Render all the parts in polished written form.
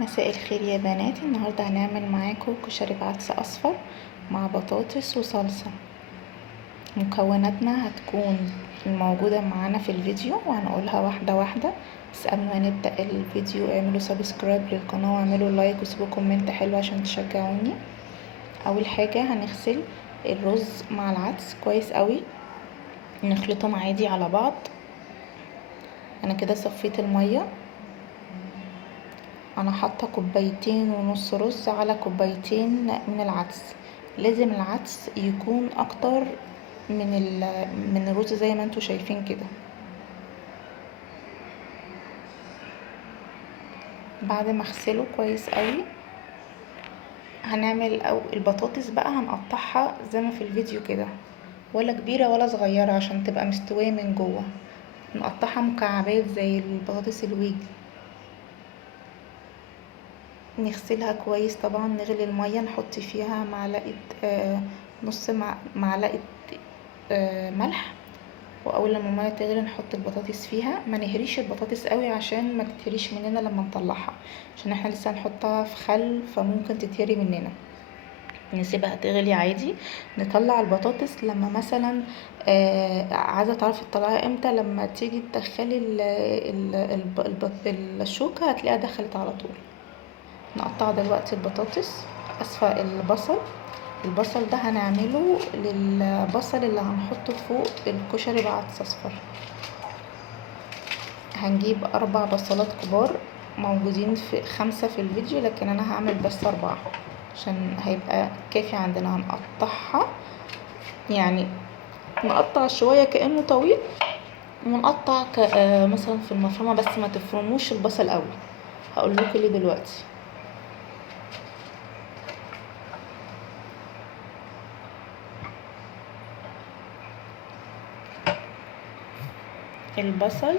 مساء الخير يا بنات. النهاردة هنعمل معاكم كشري بعدس اصفر مع بطاطس وصلصة. مكوناتنا هتكون موجودة معانا في الفيديو وهنقولها واحدة واحدة، بس قبل ما نبدأ الفيديو اعملوا سبسكرايب للقناة واعملوا لايك وسيبوا كومنت حلو عشان تشجعوني. اول حاجة هنغسل الرز مع العدس كويس قوي، نخلطهم عادي على بعض. انا كده صفيت المية، انا حاطه كوبايتين ونص رز على كوبايتين من العدس. لازم العدس يكون اكتر من الرز زي ما انتوا شايفين كده. بعد ما اغسله كويس قوي هنعمل او البطاطس بقى هنقطعها زي ما في الفيديو كده، ولا كبيره ولا صغيره عشان تبقى مستويه من جوه. نقطعها مكعبات زي البطاطس الويجي. نغسلها كويس طبعا، نغلي المية نحط فيها معلقة نص معلقة ملح، واول لما المية تغلي نحط البطاطس فيها. ما نهريش البطاطس قوي عشان ما تتهريش مننا لما نطلعها، عشان احنا لسه هنحطها في خل فممكن تتهري مننا. نسيبها تغلي عادي. نطلع البطاطس لما مثلا عايزه تعرفي تطلعيها امتى، لما تيجي تدخلي الشوكه هتلاقيها دخلت على طول. نقطع دلوقتي البطاطس، اسفة البصل ده هنعمله للبصل اللي هنحطه فوق الكشري بعدس اصفر. هنجيب 4 بصلات كبار، موجودين في 5 في الفيديو لكن انا هعمل بس 4 عشان هيبقى كافي عندنا. هنقطعها يعني نقطع شوية كأنه طويل، ونقطع مثلا في المفرمة، بس ما تفرموش البصل قوي. هقول لكم ليه دلوقتي. البصل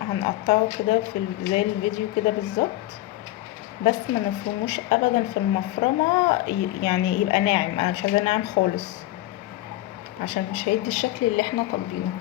هنقطعه كده زي الفيديو كده بالظبط، بس ما نفرموش ابدا في المفرمه، يعني يبقى ناعم. انا مش عايزاه ناعم خالص عشان مش هيدي الشكل اللي احنا طالبينه.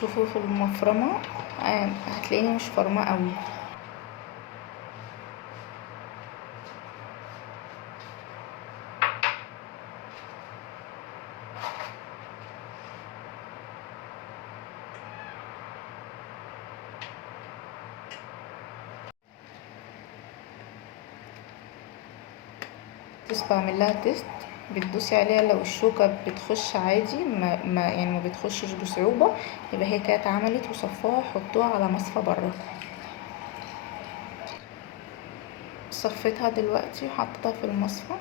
شوفوا في المفرمة هتلاقيني مش فرمة قوي. بس بعمل لها تيست، بتدوسي عليها لو الشوكة بتخش عادي يعني ما بتخشش بصعوبة، يبقى هي كانت اتعملت وصفاها، حطوها على مصفى بره. صفيتها دلوقتي وحطيتها في المصفى.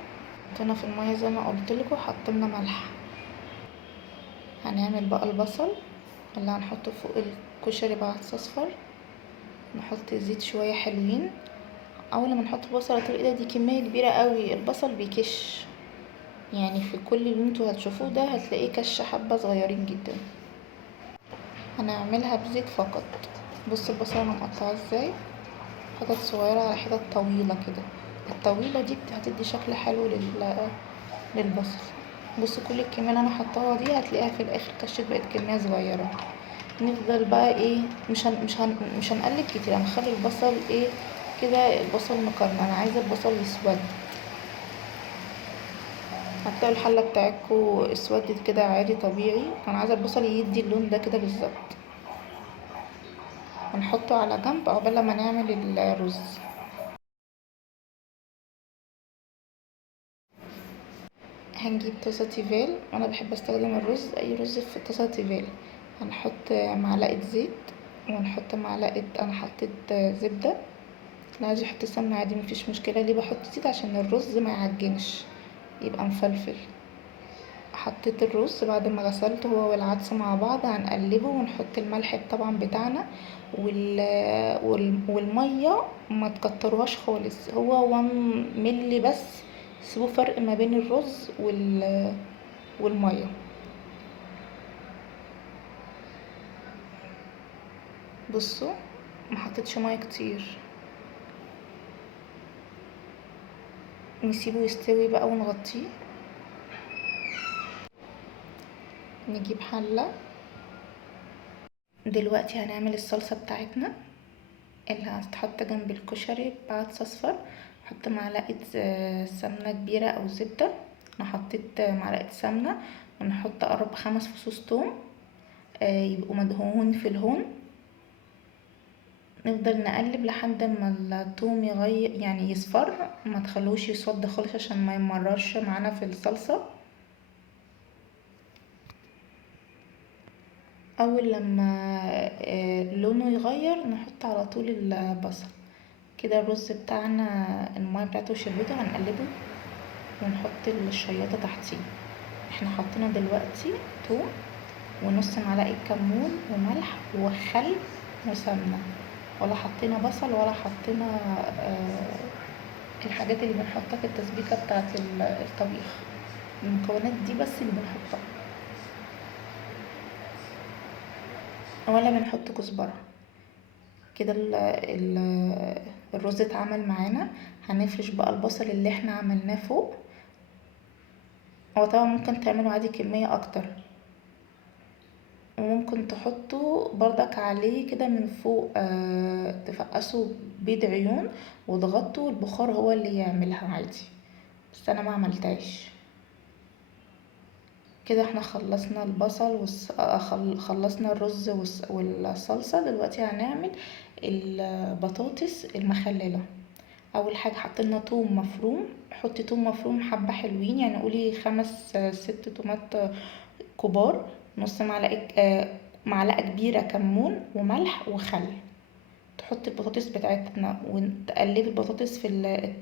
حطينا في المية زي ما قلتلكوا، حطينا ملح. هنعمل بقى البصل اللي هنحطه فوق الكشري بعدس اصفر. نحط زيت شوية حلوين. اول ما نحط البصل هتلاقي دي كمية كبيرة قوي، البصل بيكش، يعني في كل اللي انتوا هتشوفوه ده هتلاقيه كش حبة صغيرين جدا. هنعملها بزيت فقط. بص البصل انا مقطعاه ازاي، حتت صغيرة على حتت طويلة كده. الطويلة دي هتدي شكل حلو للبصل. بصوا كل الكمية اللي انا حطاها دي هتلاقيها في الاخر كشت بقت كمية صغيرة. نفضل بقى ايه، مش هنقلب كتير، هنخلي البصل ايه كده، البصل مكرمل، انا عايزه البصل يسود. هتلاقوا الحله بتاعتكم اسودت كده عادي طبيعي، انا عايزه البصل يدي اللون ده كده بالظبط. هنحطه على جنب عقبال ما نعمل الرز. هنجيب طاسه تيفال، وانا بحب استخدم اي رز في طاسه تيفال. هنحط معلقه زيت، ونحط معلقه، انا حطيت زبده. لا عايز يحط سمنه عادي مفيش مشكله. ليه بحط زيت؟ عشان الرز ما يعجنش، يبقى مفلفل. حطيت الرز بعد ما غسلته هو والعدس مع بعض، هنقلبه ونحط الملح طبعا بتاعنا والميه ما تكتروهاش خالص، هو 1 ملي بس. سيبوا فرق ما بين الرز والميه. بصوا ما حطيتش ميه كتير. نسيبه يستوي بقى ونغطيه. نجيب حله. دلوقتي هنعمل الصلصه بتاعتنا اللي هتتحط جنب الكشري بعدس اصفر. نحط معلقه سمنه كبيره او زبده. انا حطيت معلقه سمنه. ونحط 5 فصوص توم يبقوا مدهون في الهون. نفضل نقلب لحد ما الثوم يغير يعني يصفر، ما تخلوش يصد خالص عشان ما يمررش معانا في الصلصه. اول لما لونه يغير نحط على طول البصل. كده الرز بتاعنا الميه بتاعته شربته، هنقلبه ونحط الشياطة تحتيه. احنا حطينا دلوقتي توم ونص معلقة كمون وملح وخل وسمنة، ولا حطينا بصل ولا حطينا الحاجات اللي بنحطها في التسبيكة بتاعة الطبيخ. المكونات دي بس اللي بنحطها، ولا بنحط كزبرة. كده الرز اتعمل معانا. هنفرش بقى البصل اللي احنا عملناه فوق. هو طبعا ممكن تعملوا عادي كمية اكتر، وممكن تحطوا بردك عليه كده من فوق تفقسوا بيض عيون وتغطوا البخار هو اللي يعملها عادي، بس انا ما عملتهاش كده. احنا خلصنا البصل خلصنا الرز والصلصة. دلوقتي هنعمل البطاطس المخللة. اول حاجة حطينا توم مفروم. حطي توم مفروم حبة حلوين، يعني قولي 5 6 تومات كبار. نص معلقة كبيرة كمون وملح وخل. تحطي البطاطس بتاعتنا وتقلبي البطاطس في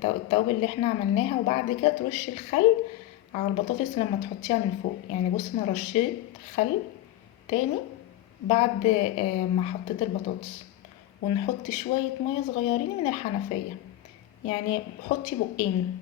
التوابل اللي احنا عملناها، وبعد كده ترشي الخل على البطاطس لما تحطيها من فوق. يعني بص انا رشيت خل تاني بعد ما حطيت البطاطس. ونحط شوية مية صغيرين من الحنفية، يعني حطي بقين.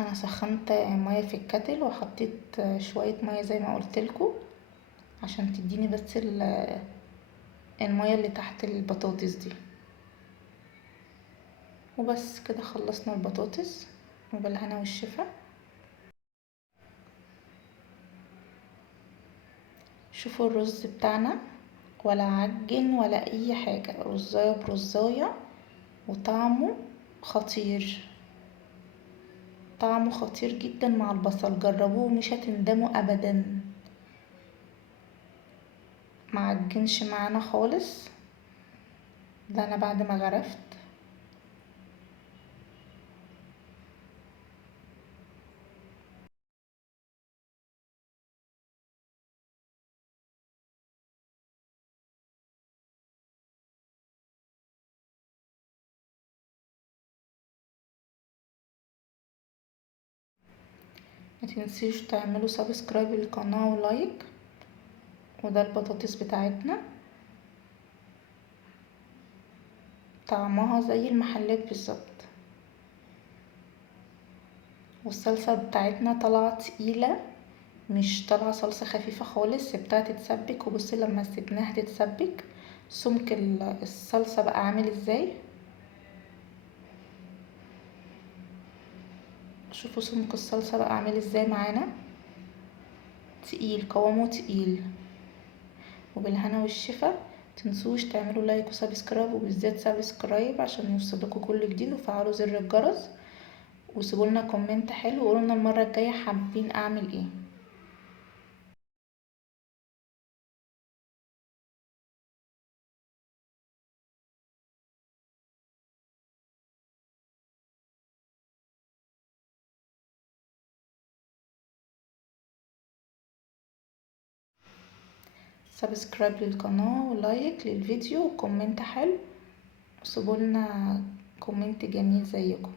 انا سخنت ميه في الكتل وحطيت شويه ميه زي ما قلتلكوا عشان تديني بس الميه اللي تحت البطاطس دي. وبس كده خلصنا البطاطس، وبالهنا والشفا. شوفوا الرز بتاعنا، ولا عجن ولا اي حاجه، رزايه برزايه، وطعمه خطير. طعمه خطير جدا مع البصل، جربوه مش هتندموا ابدا. معجنش معانا خالص، ده انا بعد ما غرفت. متنسيش تعملوا سبسكرايب للقناة ولايك. وده البطاطس بتاعتنا، طعمها زي المحلات بالظبط. والصلصة بتاعتنا طالعة تقيلة، مش طالعة صلصة خفيفة خالص، سبتها تتسبك. وبصي لما سيبناها تتسبك سمك الصلصة بقى عامل ازاي. شوفوا سمك الصلصة بقى عامل ازاي معانا، تقيل، قوامه تقيل. وبالهنا والشفا. متنسوش تعملوا لايك وسبسكرايب، وبالذات سبسكرايب عشان يوصلكوا كل جديد، وفعلوا زر الجرس، وسيبولنا كومنت حلو، وقولولنا المرة الجاية حابين اعمل ايه. سبسكرايب للقناة ولايك للفيديو وكومنت حلو، وسيبولنا كومنت جميل زيكم.